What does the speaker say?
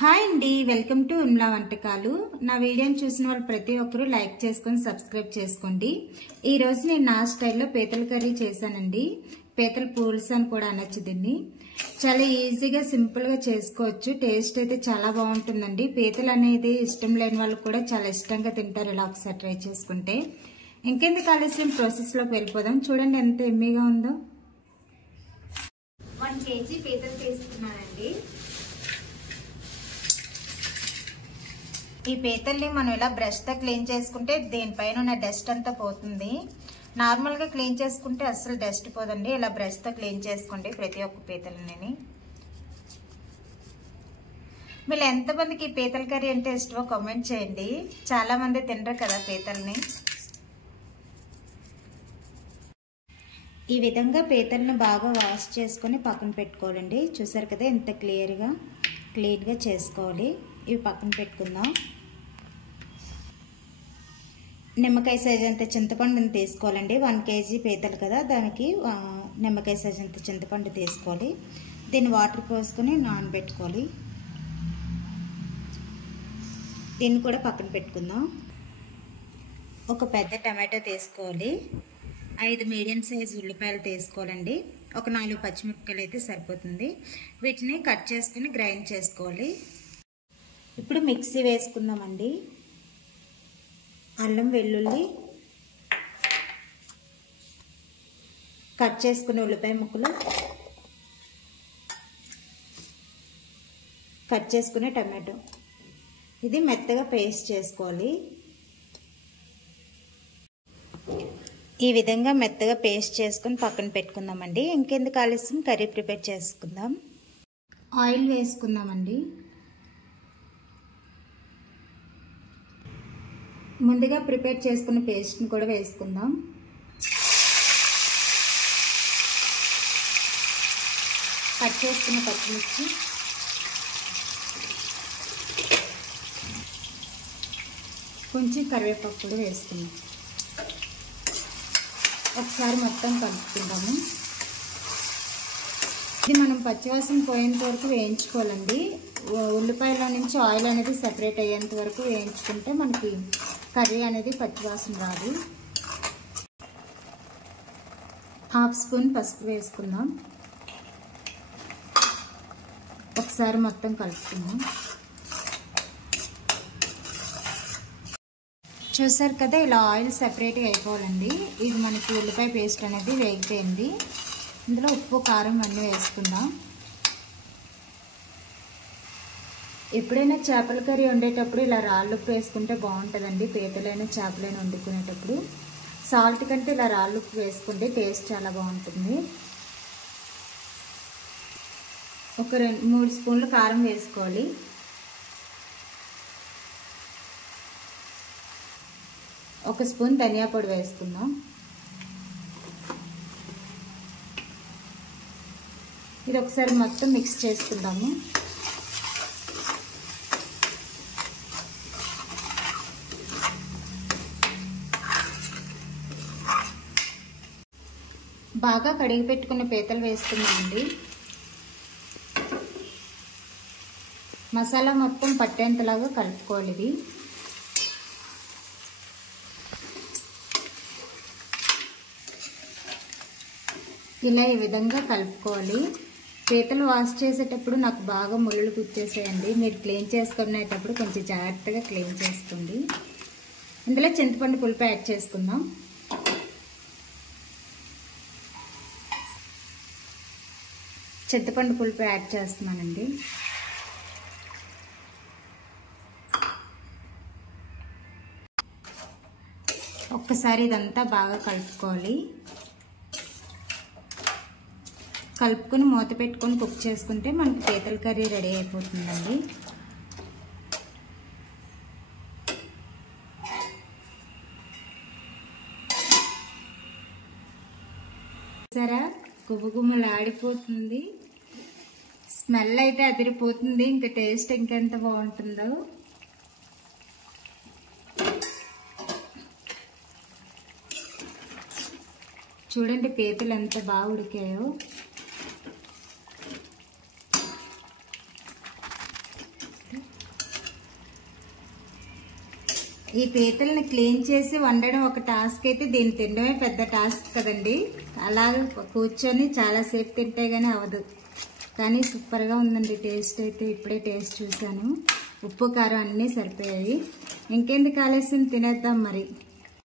Hi అండి, welcome to Vimala వంటకాలు. నా వీడియోని చూసిన వాళ్ళు ప్రతి ఒక్కరూ లైక్ చేసుకొని సబ్స్క్రైబ్ చేసుకోండి. ఈరోజు నేను నా స్టైల్లో పీతల కర్రీ చేశానండి. పీతల పులుసు అని కూడా అనొచ్చు దీన్ని. చాలా ఈజీగా సింపుల్గా చేసుకోవచ్చు. టేస్ట్ అయితే చాలా బాగుంటుందండి. పీతలు అనేది ఇష్టం లేని వాళ్ళు కూడా చాలా ఇష్టంగా తింటారు ఇలా ఒకసారి ట్రై చేసుకుంటే. ఇంకెందుకు ఆలస్యం ప్రాసెస్లోకి వెళ్ళిపోదాం. చూడండి ఎంత ఎమ్మీగా ఉందో. 1 kg పీతలు తీసుకున్నానండి. ఈ పీతల్ని మనం ఇలా బ్రష్తో క్లీన్ చేసుకుంటే దీనిపైన ఉన్న డస్ట్ అంతా పోతుంది. నార్మల్గా క్లీన్ చేసుకుంటే అస్సలు డస్ట్ పోదండి. ఇలా బ్రష్తో క్లీన్ చేసుకోండి ప్రతి ఒక్క పీతలని. మీరు ఎంతమందికి ఈ పీతల కర్రీ అంటే ఇష్టమో కామెంట్ చేయండి. చాలా మంది తినరు కదా పీతల్ని. ఈ విధంగా పీతల్ని బాగా వాష్ చేసుకొని పక్కన పెట్టుకోవాలండి. చూసారు కదా ఎంత క్లీన్గా చేసుకోవాలి. ఇవి పక్కన పెట్టుకుందాం. నిమ్మకాయ సైజ్ అంత చింతపండుని తీసుకోవాలండి. 1 kg పీతలు కదా, దానికి నిమ్మకాయ సైజ్ అంత చింతపండు తీసుకోవాలి. దీన్ని వాటర్ పోసుకొని నానబెట్టుకోవాలి. దీన్ని కూడా పక్కన పెట్టుకుందాం. ఒక పెద్ద టమాటో తీసుకోవాలి. 5 మీడియం సైజ్ ఉల్లిపాయలు తీసుకోవాలండి. ఒక 4 పచ్చిమిరపకాయలు అయితే సరిపోతుంది. వీటిని కట్ చేసుకుని గ్రైండ్ చేసుకోవాలి. ఇప్పుడు మిక్సీ వేసుకుందామండి. అల్లం వెల్లుల్లి, కట్ చేసుకున్న ఉల్లిపాయ ముక్కలు, కట్ చేసుకునే టమాటో, ఇది మెత్తగా పేస్ట్ చేసుకోవాలి. ఈ విధంగా మెత్తగా పేస్ట్ చేసుకుని పక్కన పెట్టుకుందామండి. ఇంకెందుకు ఆలస్యం కర్రీ ప్రిపేర్ చేసుకుందాం. ఆయిల్ వేసుకుందామండి. ముందుగా ప్రిపేర్ చేసుకున్న పేస్ట్ని కూడా వేసుకుందాం. కట్ చేసుకున్న పచ్చిమిర్చి, కొంచెం కరివేపాకు కూడా వేసుకుందాం. ఒకసారి మొత్తం కలుపుకుందాము. ఇది మనం పచ్చివాసన పోయేంత వరకు వేయించుకోవాలండి. ఉల్లిపాయల నుంచి ఆయిల్ అనేది సెపరేట్ అయ్యేంత వరకు వేయించుకుంటే మనకి కర్రీ అనేది పచ్చివాసన రాదు. 1/2 స్పూన్ పసుపు వేసుకుందాం. ఒకసారి మొత్తం కలుపుకుందాం. చూసారు కదా, ఇలా ఆయిల్ సెపరేట్గా అయిపోవాలండి. ఇది మనకి ఉల్లిపాయ పేస్ట్ అనేది వేగిపోయింది. ఇందులో ఉప్పు, కారం అన్నీ వేసుకుందాం. ఎప్పుడైనా చేపల కర్రీ వండేటప్పుడు ఇలా రాళ్ళు ఉప్పు వేసుకుంటే బాగుంటుందండి. పీతలైనా చేపలైనా వండుకునేటప్పుడు సాల్ట్ కంటే ఇలా రాళ్ళు ఉప్పు వేసుకుంటే టేస్ట్ చాలా బాగుంటుంది. ఒక 3 స్పూన్లు కారం వేసుకోవాలి. ఒక స్పూన్ ధనియా పొడి వేసుకుందాం. ఇది ఒకసారి మొత్తం మిక్స్ చేసుకుందాము. బాగా కడిగి పెట్టుకున్న పీతలు వేసుకున్నామండి. మసాలా మొత్తం పట్టేంతలాగా కలుపుకోవాలి. ఇది ఇలా ఈ విధంగా కలుపుకోవాలి. పీతలు వాష్ చేసేటప్పుడు నాకు బాగా ముళ్ళు కుచ్చేసాయండి. మీరు క్లీన్ చేసుకునేటప్పుడు కొంచెం జాగ్రత్తగా క్లీన్ చేసుకోండి. ఇందులో చింతపండు పులుపు యాడ్ చేసుకుందాం. చింతపండు పులుపు యాడ్ చేస్తున్నానండి. ఒక్కసారి ఇదంతా బాగా కలుపుకోవాలి. కలుపుకొని మూత పెట్టుకొని కుక్ చేసుకుంటే మనకి పీతల కర్రీ రెడీ అయిపోతుందండి. సరే, గుబగుమ్మలు ఆడిపోతుంది. స్మెల్ అయితే అదిరిపోతుంది. ఇంకా టేస్ట్ ఇంకెంత బాగుంటుందో. చూడండి పీతలు ఎంత బాగా ఉడికాయో. ఈ పీతల్ని క్లీన్ చేసి వండడం ఒక టాస్క్ అయితే దీన్ని తినడమే పెద్ద టాస్క్ కదండి. అలా కూర్చొని చాలాసేపు తింటే గానీ అవ్వదు. కానీ సూపర్గా ఉందండి టేస్ట్ అయితే. ఇప్పుడే టేస్ట్ చూసాను. ఉప్పు కారం అన్నీ సరిపోయాయి. ఇంకెందుకు ఆలస్యం, తినేద్దాం మరి.